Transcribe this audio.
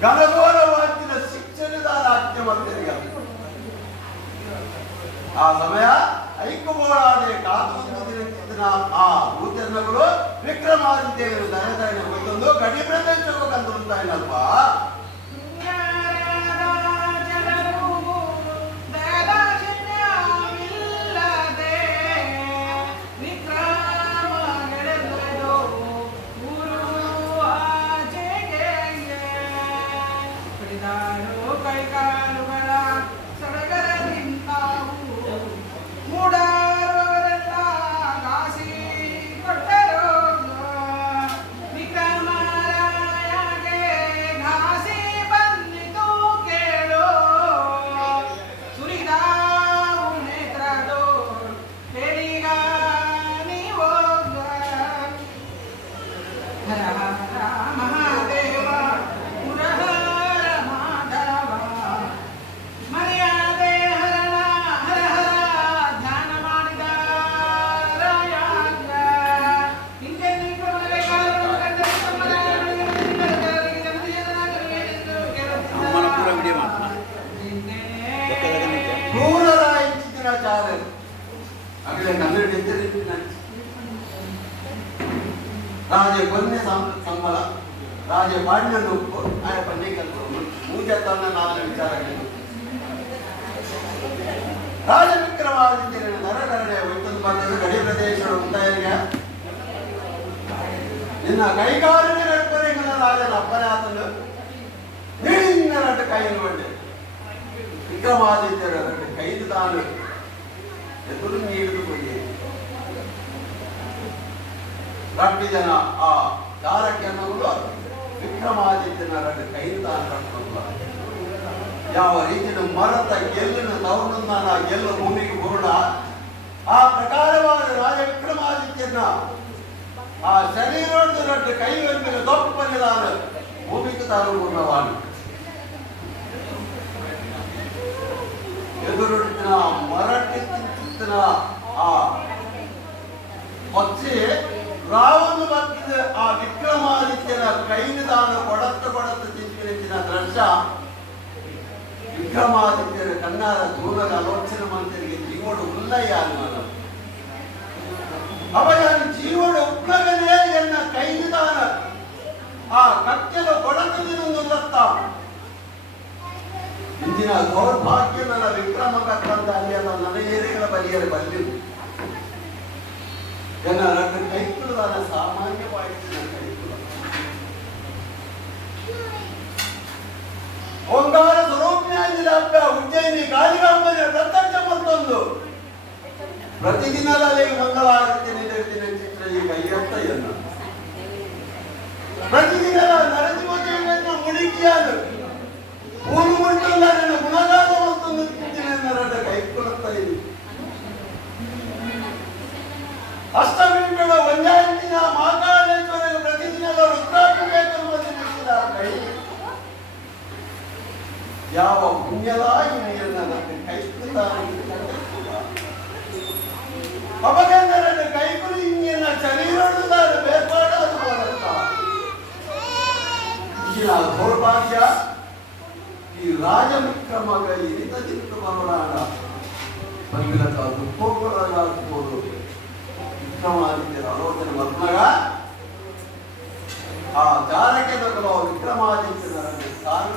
ಘನಘೋರವಾದ ಶಿಕ್ಷಣದ ಆಜ್ಞೆ ಮಂತ್ರಿಗೆ ಆ ಸಮಯ ಐಕ್ಯಬೋಳಾದೆ ಕಾತುದಿನ ಆ ಭೂಚರಣಗಳು ವಿಕ್ರಮಾದಿತ್ಯರು ದಯದಾಯಿನ ಮತ್ತೊಂದು ಗಡಿ ಪ್ರದೇಶಕ್ಕೆ ಕಂಡುಂಟಾಯಿನಲ್ವಾ ರಾಜೆ ಕೊನ್ನೆ ಸಂಬಳ ರಾಜೆ ಮಾಡಿನ ಉಪ್ಪು ಆಯ ಪಂಡಿ ಕಲ್ಪರು ಮೂಜೆ ತನ್ನ ನಾಲ್ಕು ವಿಚಾರಗಳು ರಾಜ ವಿಕ್ರಮಾದಿತ್ಯನ ನರಕರಣೆ ಒಯ್ತಂದು ಬಂದದ್ದು ಗಡಿ ಪ್ರದೇಶಗಳು ಉಂಟಾಯಿಗೆ ನಿನ್ನ ಕೈಗಾರಿಕೆ ನಡ್ಪರೆಗಳ ರಾಜನ ಅಪ್ಪನೇ ಆತನು ನೀಡಿನ ರಟ್ಟು ಕೈಯನ್ನು ಬಂದೆ ವಿಕ್ರಮಾದಿತ್ಯರ ರಟ್ಟು ಕೈದು ತಾನು ಎದುರು ನೀಡಿದು ಬಂದಿದೆ ರಟ್ಟಿ ಜನ ಆ ಚಾರಕ್ಯನಗಳು ವಿಕ್ರಮಾದಿತ್ಯನ ರಟ್ಟು ಕೈದು ತಾನು ರಟ್ಟು ಯಾವ ರೀತಿಯ ಮರತ ಗೆಲ್ಲಿನ ತವರನ್ನ ಗೆಲ್ಲು ಭೂಮಿಗೆ ಬುರುಡ ಆ ಪ್ರಕಾರವಾದ ರಾಜ ವಿಕ್ರಮಾದಿತ್ಯನ ಆ ಶರೀರದ ರಟ್ಟು ಕೈ ವೆಂಪಿನ ದೊಪ್ಪನಿದಾನ ಭೂಮಿಗೆ ತಾನು ಪೂರ್ಣವಾನು ಎದುರುಟ್ಟಿನ ಮರಟ್ಟಿನ ಆ ಪಕ್ಷಿ ರಾವಣ ಭಕ್ತಿದ ಆ ವಿಕ್ರಮಾದಿತ್ಯನ ಕೈನಿದಾನ ಕೊಡತ್ತ ತಿಂಪಿನ ದೃಶ್ಯ ವಿಕ್ರಮಾದಿತ್ಯನ ಕಣ್ಣಾರ ದೂರದ ಆಲೋಚನೆ ಮಂತ್ರಿಗೆ ಜೀವೋಡು ಉಲ್ಲಯ್ಯ ಅನ್ನೋದು ಅವ ಜೀವೋಡು ಉಪ್ಲಗನೇ ಎನ್ನ ಕೈನಿದಾನ ಆ ಕತ್ತೆಲ ಕೊಡತದಿನೊಂದುಲ್ಲತ್ತ ಇಂದಿನ ದೌರ್ಭಾಗ್ಯ ನನ್ನ ವಿಕ್ರಮ ಕತ್ತಂತ ಅಲ್ಲಿ ಅಲ್ಲ ನನಗೇರಿಗಳ ಬಲಿಯರು ಬಂದಿರು ಎನ್ನ ರಟ್ಟು ಕೈಕುಳದಾನ ಸಾಮಾನ್ಯವಾಯಿತು ನನ್ನ ಕೈಕುಳ ಓಂಕಾರ ಸ್ವರೂಪಿಯಾಗಿಲ್ಲ ಅಪ್ಪ ಉಜ್ಜಯಿನಿ ಕಾಳಿಕಾಂಬನ ಪ್ರತ್ಯಕ್ಷ ಮತ್ತೊಂದು ಪ್ರತಿದಿನದಲ್ಲಿ ಮಂಗಳಾರತಿ ನಿಂದಿರ್ತಿನ ಚಿತ್ರ ಈ ಕೈಯತ್ತ ಎನ್ನ ಪ್ರತಿದಿನ ನರಸಿಂಹದೇವನ ಮುಳುಗಿಯಾದ ಪೂರ್ವ ಮಂಡಲ ನನ್ನ ಗುಣಗಾದ ಮತ್ತೊಂದು ರಟ ಕೈಕೊಳ್ತಾ ಇದೆ ಅಷ್ಟಮಿಗಳ ಒಂಜಾಂತಿನ ಮಾಕಾಳೇಶ್ವರ ಪ್ರತಿದಿನದ ರುದ್ರಾಭಿಷೇಕ ಕೈ ಯಾವ ಪುಣ್ಯದಾಗಿ ನೀರನ್ನ ಕೈಕುಲ ಅಪಗಂಧರ ಕೈಕುಲು ಇಂಗಿನ ಶರೀರದಾದ ಬೇರ್ಪಾಡಾದ ದೌರ್ಭಾಗ್ಯ ಈ ರಾಜ ವಿಕ್ರಮಗ ಇರಿತದಿಟ್ಟು ಬರೋಣ ಬಂದಿರಕ ದುಃಖೋಪರಾಗಬಹುದು ವಿಕ್ರಮಾದಿತ್ಯರ ಆಲೋಚನೆ ಬಂದಾಗ ಆ ಜಾರಕ್ಕೆ ವಿಕ್ರಮಾದಿತ್ಯನ